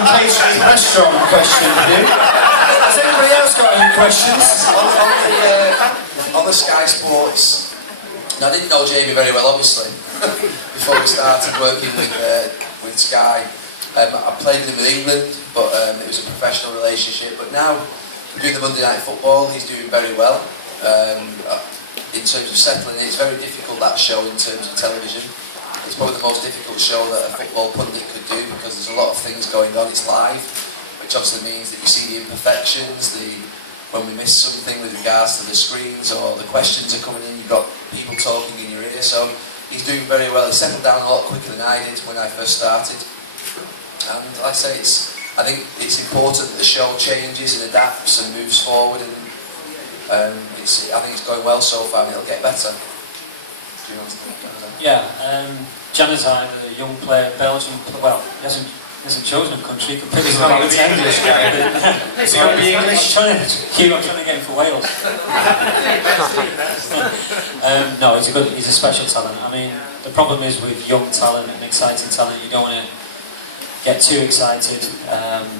from catering restaurant question for you. Has anybody else got any questions? On the Sky Sports, now, I didn't know Jamie very well, obviously, before we started working with Sky. I played with him in England, but it was a professional relationship. But now, we're doing the Monday Night Football, he's doing very well. In terms of settling, it's very difficult, that show, in terms of television. It's probably the most difficult show that a football pundit could do, because there's a lot of things going on. It's live, which obviously means that you see the imperfections, when we miss something with regards to the screens, or the questions are coming in, you've got people talking in your ear. So he's doing very well. He settled down a lot quicker than I did when I first started. And like I say, I think it's important that the show changes and adapts and moves forward. And I think it's going well so far, and it'll get better. Do you want to Yeah, Januzaj, a young player, Belgium. Well, he hasn't chosen a country. He could pick his own English guy. Is he going to be English? I'm trying to get him for Wales. No, he's a special talent. I mean, the problem is with young talent and exciting talent, you don't want to get too excited,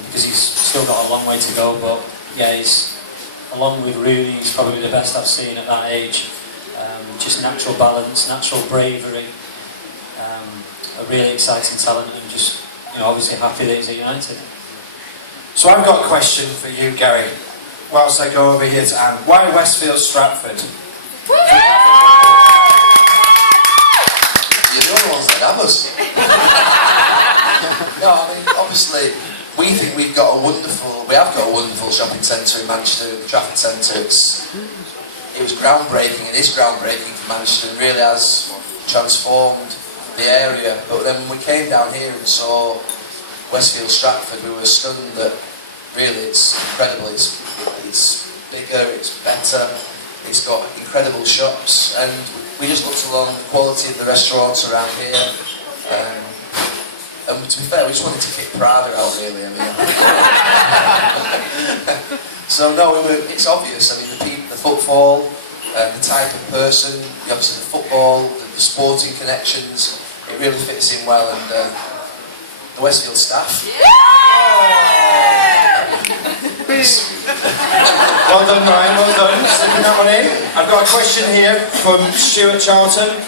because he's still got a long way to go. But yeah, he's, along with Rooney, he's probably the best I've seen at that age. Just natural balance, natural bravery, a really exciting talent, and just, obviously happy that he's at United. So I've got a question for you, Gary, whilst I go over here to Anne. Why Westfield Stratford? You're the only ones that have us. No, I mean, obviously, we think we have got a wonderful shopping centre in Manchester, the Trafford Centre. It was groundbreaking, and is groundbreaking for Manchester, and really has transformed the area. But then when we came down here and saw Westfield Stratford, we were stunned that really it's incredible. It's bigger, it's better, it's got incredible shops, and we just looked along the quality of the restaurants around here. And to be fair, we just wanted to kick Prada out, really. I mean, so no, it's obvious. I mean, the footfall, the type of person, obviously the football, the sporting connections, it really fits in well, and the Westfield staff. Well done, Ryan, well done. Sticking that one in. I've got a question here from Stuart Charlton.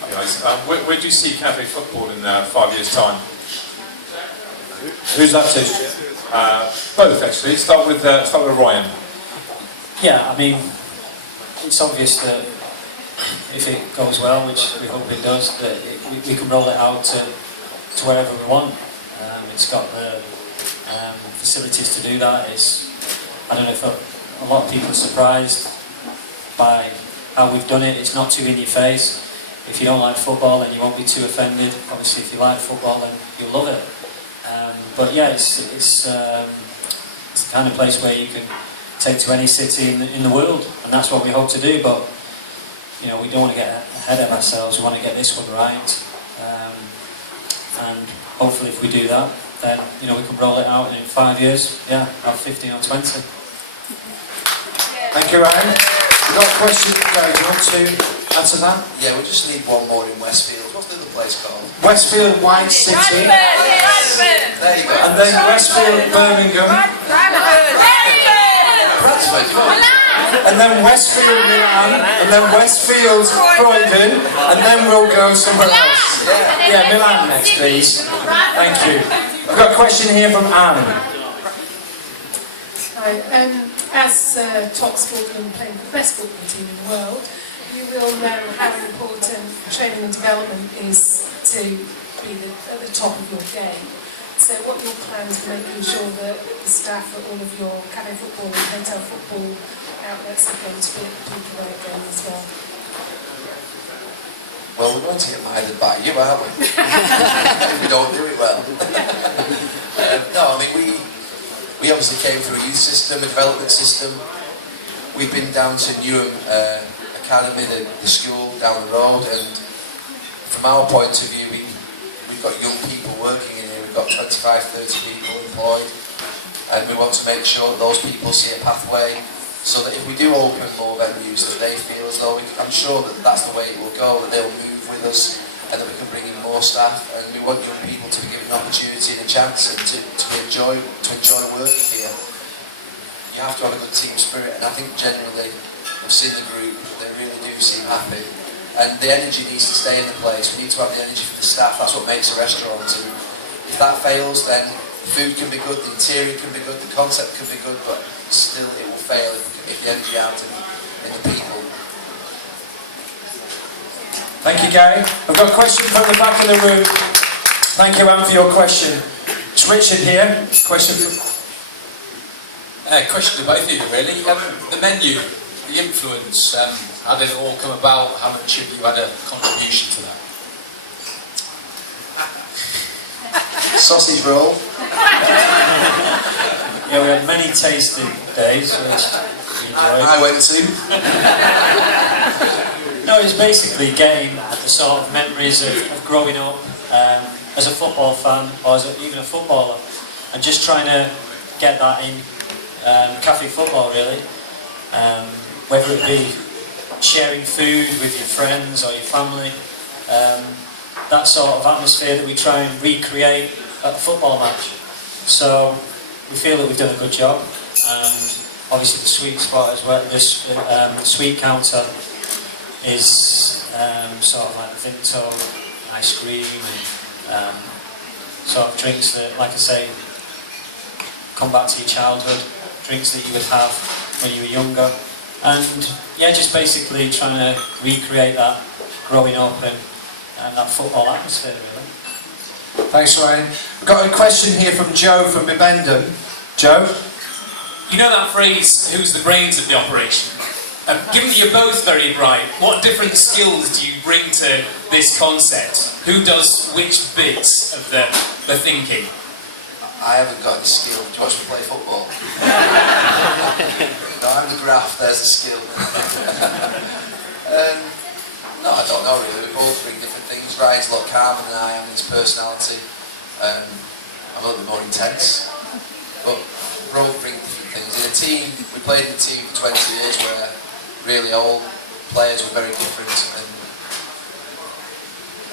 Hi guys, where do you see cafe football in 5 years' time? Who's that to? Both, actually. Start with Ryan. Yeah, I mean, it's obvious that if it goes well, which we hope it does, that we can roll it out to wherever we want. It's got the facilities to do that. I don't know if a lot of people are surprised by how we've done it. It's not too in your face. If you don't like football, then you won't be too offended. Obviously, if you like football, then you'll love it. But yeah, it's the kind of place where you can take to any city in the world, and that's what we hope to do. But we don't want to get ahead of ourselves. We want to get this one right, and hopefully, if we do that, then we can roll it out, and in 5 years, yeah, have 15 or 20. Thank you, Ryan. We've got a question. Gary, do you want to answer that? Yeah, we just need one more in Westfield. What's the other place called? Westfield White City. There you go. And then Westfield Birmingham. Bradford. And then Westfield Milan. And then Westfield Croydon. And then we'll go somewhere else. Yeah, Milan next, please. Thank you. I've got a question here from Anne. Hi, as top sportsman playing for the best football team in the world, you will know how important training and development is to be at the top of your game. So what are your plans for making sure that the staff at all of your cafe football and hotel football outlets are going to be at the peak of their game as well? Well, we're going to get minded by you, aren't we? If we don't do it well. No, I mean, we obviously came through a youth system, a development system. We've been down to Newham Academy, the school down the road, and from our point of view, we've got young people working in here. We've got 25, 30 people employed, and we want to make sure that those people see a pathway, so that if we do open more venues, that they feel as though I'm sure that that's the way it will go, that they'll move with us, and that we can bring in more staff, and we want young people to be given opportunity and a chance and to enjoy working here. You have to have a good team spirit, and I think generally I've seen the group, they really do seem happy, and the energy needs to stay in the place. We need to have the energy for the staff. That's what makes a restaurant. And if that fails, then the food can be good, the interior can be good, the concept can be good, but still it will fail if the energy out in the people. Thank you, Gary. I've got a question from the back of the room. Thank you, Anne, for your question. It's Richard here. Question for... Question to both of you, really. The menu, the influence, how did it all come about? How much have you had a contribution to that? Sausage roll. Yeah, we had many tasting days, which we enjoyed. I went to. No, it's basically getting at the sort of memories of growing up as a football fan, or as even a footballer, and just trying to get that in cafe football, really. Whether it be sharing food with your friends or your family, that sort of atmosphere that we try and recreate at a football match. So we feel that we've done a good job, and obviously the sweet spot as well. The sweet counter is sort of like the Vinto ice cream and sort of drinks that, like I say, come back to your childhood, drinks that you would have when you were younger, and yeah, just basically trying to recreate that growing up and that football atmosphere, really. Thanks, Ryan. We've got a question here from Joe from Bibendum. Joe? You know that phrase, who's the brains of the operation? Given that you're both very bright, what different skills do you bring to this concept? Who does which bits of the thinking? I haven't got any skill. Do you watch me play football? No, I'm the graph, there's the skill. No, I don't know really. We both bring different things. Ryan's a lot calmer than I am in his personality. I'm a little bit more intense. But we both bring different things. In a team, we played in a team for 20 years where really all players were very different, and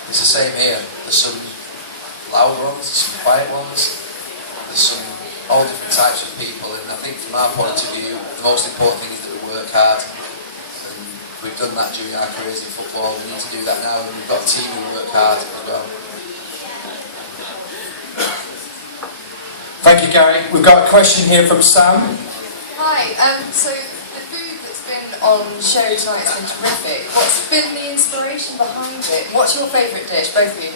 it's the same here. There's some loud ones, there's some quiet ones, there's some all different types of people, and I think from our point of view the most important thing is that we work hard, and we've done that during our careers in football. We need to do that now, and we've got a team who work hard as well. Thank you, Gary. We've got a question here from Sam. Hi, so the food that's been on show tonight has been terrific. What's been the inspiration behind it? What's your favourite dish, both of you?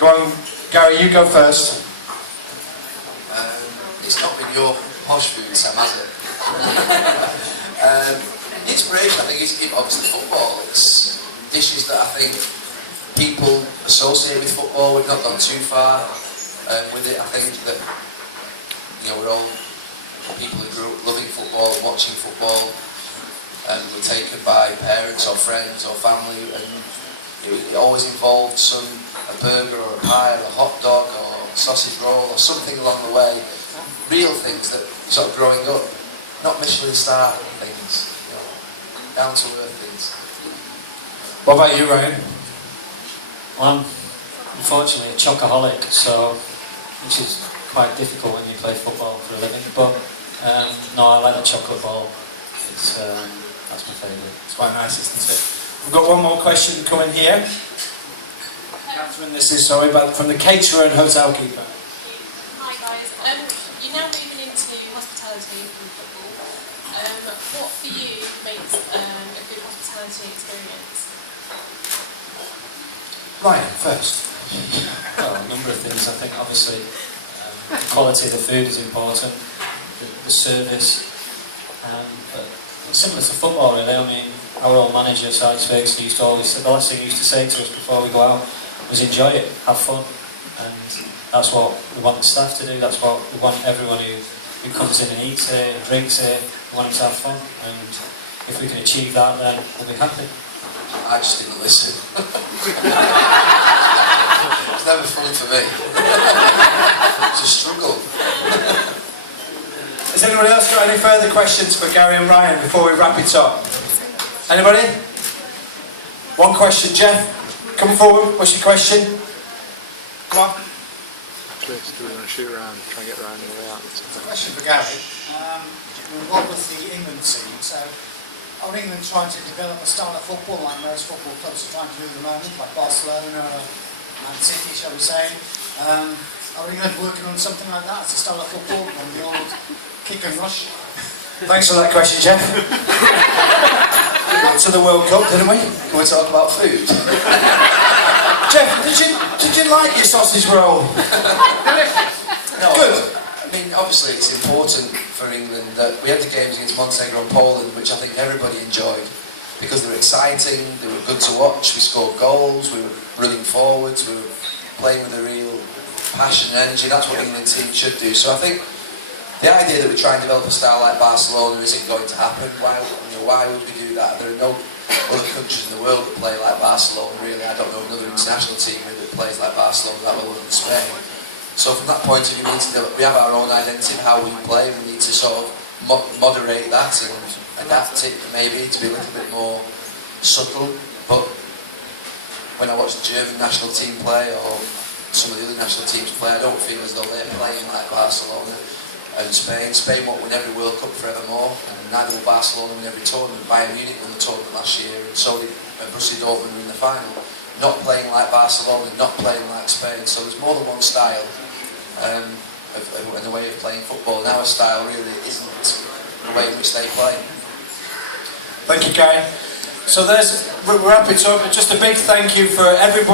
Go on, Gary, you go first. It's not been your posh food, Sam, has it? Inspiration, I think, is obviously football. It's dishes that I think people associate with football. We've not gone too far with it. I think that, you know, we're all people who grew up loving football, watching football, and were taken by parents or friends or family, and it always involved a burger or a pie or a hot dog or a sausage roll or something along the way. Real things that sort of growing up, not Michelin star things, you know, down to earth things. What about you, Ryan? Well, I'm unfortunately a chocoholic, so which is quite difficult when you play football for a living. But no, I like the chocolate ball. It's that's my favourite. It's quite nice, isn't it? We've got one more question coming here. Catherine, this is, sorry, but from the caterer and hotel keeper. Hi guys, you're now moving into hospitality from football. What for you makes a good hospitality experience? Ryan, first. Well, a number of things. I think obviously the quality of the food is important, the service, but it's similar to football really. I mean, our old manager, Alex Ferguson, used to always say, the last thing he used to say to us before we go out was enjoy it, have fun, and that's what we want the staff to do. That's what we want everyone who comes in and eats here and drinks here. We want them to have fun, and if we can achieve that, then we'll be happy. I just didn't listen. It's never funny for me. It's a struggle. Has anyone else got any further questions for Gary and Ryan before we wrap it up? Anybody? One question, Jeff. Come forward. What's your question? Come on. Twist, do we want to shoot around, try and get around the way out? Question for Gary. We're involved with the England team, so are England trying to develop a style of football like most football clubs are trying to do at the moment, like Barcelona or Man City, shall we say? Are England working on something like that? It's a style of football on the old kick and rush? Thanks for that question, Jeff. We got to the World Cup, didn't we? Can we talk about food? Jeff, did you like your sausage roll? No. Good. I mean, obviously it's important for England that we had the games against Montenegro and Poland, which I think everybody enjoyed because they were exciting, they were good to watch, we scored goals, we were running forwards, we were playing with a real passion and energy. That's what England team should do. So I think the idea that we try and develop a style like Barcelona isn't going to happen. Why would we do that? There are no other countries in the world that play like Barcelona, really. I don't know another international team really that plays like Barcelona, that other than Spain. So from that point of view, we have our own identity of how we play. We need to sort of moderate that and adapt it maybe to be a little bit more subtle. But when I watch the German national team play or some of the other national teams play, I don't feel as though they're playing like Barcelona and Spain. Spain won't win every World Cup forevermore, and neither will Barcelona win every tournament. Bayern Munich won the tournament last year, and so did Borussia Dortmund in the final. Not playing like Barcelona, not playing like Spain. So there's more than one style and the way of playing football. And our style really isn't the way in which they play. Thank you, Gary. So we'll wrap it up. Just a big thank you for everybody.